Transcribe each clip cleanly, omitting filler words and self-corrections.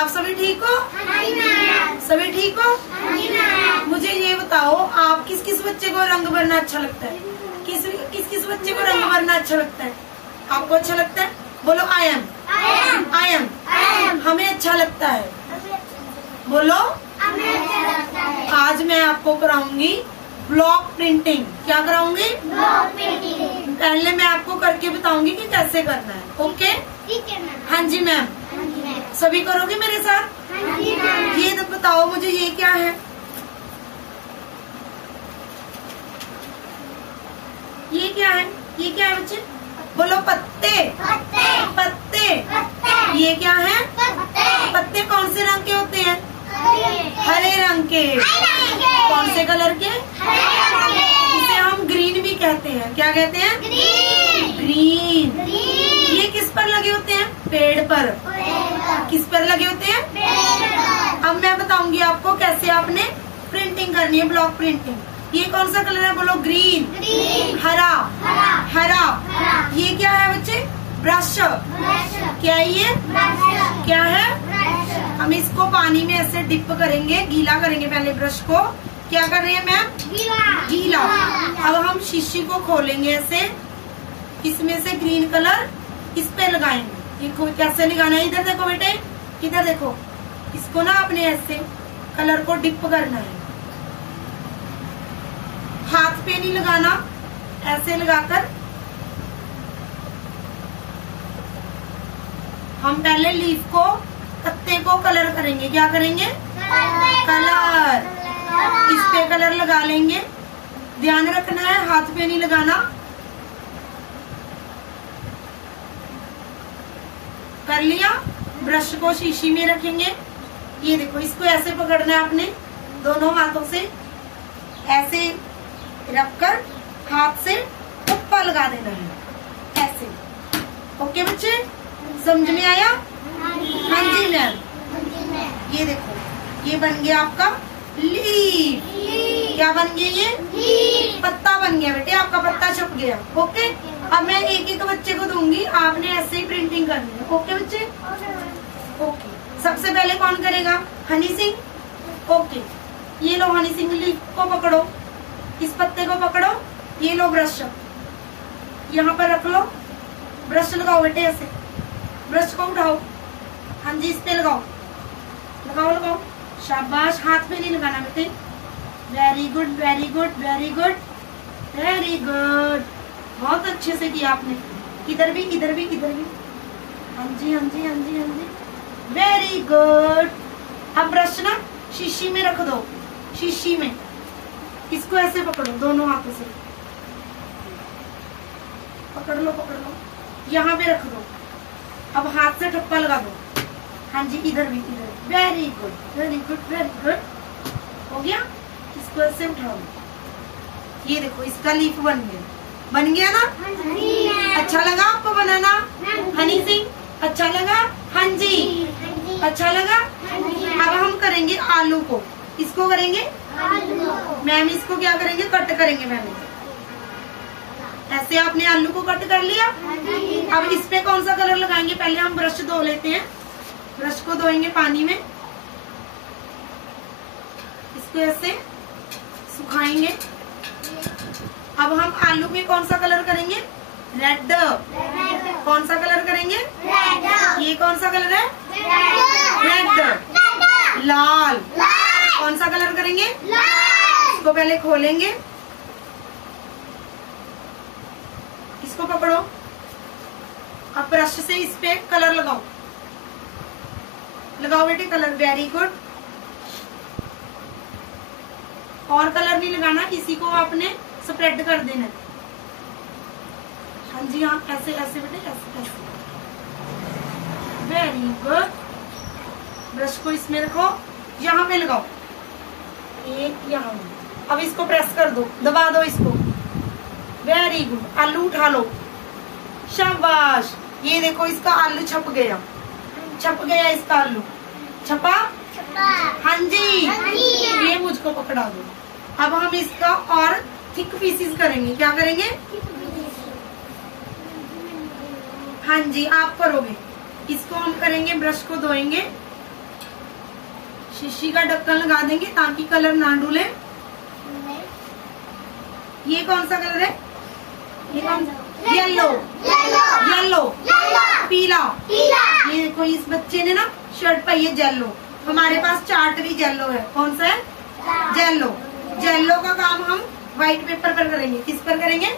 आप सभी ठीक हो? सभी ठीक हो? मुझे ये बताओ, आप किस किस बच्चे को रंग भरना अच्छा लगता है? किस किस बच्चे को रंग भरना अच्छा लगता है? आपको अच्छा लगता है? बोलो आई एम। हमें अच्छा लगता है। बोलो आज मैं आपको कराऊंगी ब्लॉक प्रिंटिंग। क्या कराऊंगी? Block printing. पहले मैं आपको करके बताऊंगी कि कैसे करना है। ओके? ठीक है मैम। हाँ जी मैम। सभी करोगे मेरे साथ? हाँ जी मैम। ये तो बताओ मुझे, ये क्या है? ये क्या है? ये क्या है बच्चे? बोलो पत्ते। पत्ते। ये क्या है? पत्ते कौन से रंग के होते हैं? हरे रंग के। कौन से कलर के? इसे हम ग्रीन भी कहते हैं। क्या कहते हैं? ग्रीन। ये किस पर लगे होते हैं? पेड़ पर। किस पर लगे होते हैं? अब मैं बताऊंगी आपको कैसे आपने प्रिंटिंग करनी है, ब्लॉक प्रिंटिंग। ये कौन सा कलर है? बोलो ग्रीन। हरा। ये क्या है बच्चे? ब्रश। क्या है ये? क्या है? हम इसको पानी में ऐसे डिप करेंगे, गीला करेंगे पहले ब्रश को। क्या कर रहे हैं मैम? गीला। अब हम शीशी को खोलेंगे ऐसे, इसमें से ग्रीन कलर इस पे लगाएंगे। ये कैसे लगाना है? इधर देखो बेटे, इधर देखो। इसको ना आपने ऐसे कलर को डिप करना है, हाथ पे नहीं लगाना, ऐसे लगाकर हम पहले लीफ को, पत्ते को कलर करेंगे। क्या करेंगे? कलर। इस पे कलर लगा लेंगे। ध्यान रखना है हाथ पे नहीं लगाना। कर लिया? ब्रश को शीशी में रखेंगे। ये देखो, इसको ऐसे पकड़ना है आपने दोनों हाथों से, ऐसे रखकर हाथ से ठप्पा लगा देना है ऐसे। ओके बच्चे, समझ में आया? हाँ जी मैम। ये देखो, ये बन गया आपका लीफ। क्या बन गया? ये पत्ता बन गया बेटे, आपका पत्ता छप गया। ओके, अब मैं एक एक बच्चे को दूंगी, आपने ऐसे ही प्रिंटिंग करनी है। ओके बच्चे? ओके, सबसे पहले कौन करेगा? हनी सिंह। ओके, ये लो हनी सिंह, लीफ को पकड़ो, इस पत्ते को पकड़ो। ये लो ब्रश, यहाँ पर रख लो, ब्रश लगाओ बेटे ऐसे, ब्रश को उठाओ। हाँ जी, इस पे लगाओ, लगाओ। शाबाश, हाथ पे नहीं लगाना बेटे। Very good, very good, very good, very good. बहुत अच्छे से किया आपने। इधर भी, इधर भी, इधर भी। हाँ जी, हाँ जी, हाँ जी, हाँ जी, वेरी गुड। अब ब्रश ना शीशी में रख दो, शीशी में। इसको ऐसे पकड़ो दोनों हाथों से, पकड़ लो, यहाँ पे रख दो। अब हाथ से ठप्पा लगा दो। हाँ जी, इधर भी, इधर। Very good, very good, very good. हो गया? इसको ऐसे उठाओ। ये देखो, इसका लीफ बन गया ना? अच्छा लगा आपको बनाना? हनी सिंह, अच्छा लगा? हाँ जी, अच्छा लगा? अब हम करेंगे आलू को। इसको करेंगे मैम, इसको क्या करेंगे? कट करेंगे मैम। ऐसे आपने आलू को कट कर लिया। अब इस पे कौन सा कलर लगाएंगे? पहले हम ब्रश धो लेते हैं, ब्रश को धोएंगे पानी में, इसको ऐसे सुखाएंगे। अब हम आलू में कौन सा कलर करेंगे? रेड। कौन सा कलर करेंगे? रेड। ये कौन सा कलर है? रेड। लाल। कौन सा कलर करेंगे? इसको पहले खोलेंगे, इसको पकड़ो। अब ब्रश से इस पे कलर लगाओ, लगाओ बेटे कलर। Very good. और कलर नहीं लगाना, इसी को आपने स्प्रेड कर देना। हाँ जी, हाँ, ऐसे ऐसे बेटे, ऐसे ऐसे। Very good. ब्रश को इसमें रखो, यहाँ पे लगाओ, एक यहाँ। अब इसको प्रेस कर दो, दबा दो इसको। Very good. आलू उठा लो, शाबाश। ये देखो, इसका आलू छप गया, छप गया इसका आलू। छपा? हाँ जी। ये मुझको पकड़ा दो। अब हम इसका और थिक पीसेस करेंगे। क्या करेंगे? हाँ जी, आप करोगे। इसको हम करेंगे, ब्रश को धोएंगे, शीशी का ढक्कन लगा देंगे ताकि कलर ना डूले। ये कौन सा कलर है? ये कौन? येलो। येलो। पीला। ये देखो इस बच्चे ने ना शर्ट पाई है येलो। हमारे पास चार्ट भी येलो है। कौन सा है? येलो। येलो का काम हम व्हाइट पेपर पर करेंगे। किस पर करेंगे?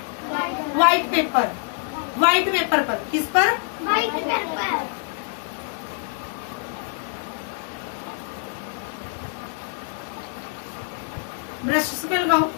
White paper. व्हाइट पेपर पर। किस पर? White paper. ब्रश से लगाओ।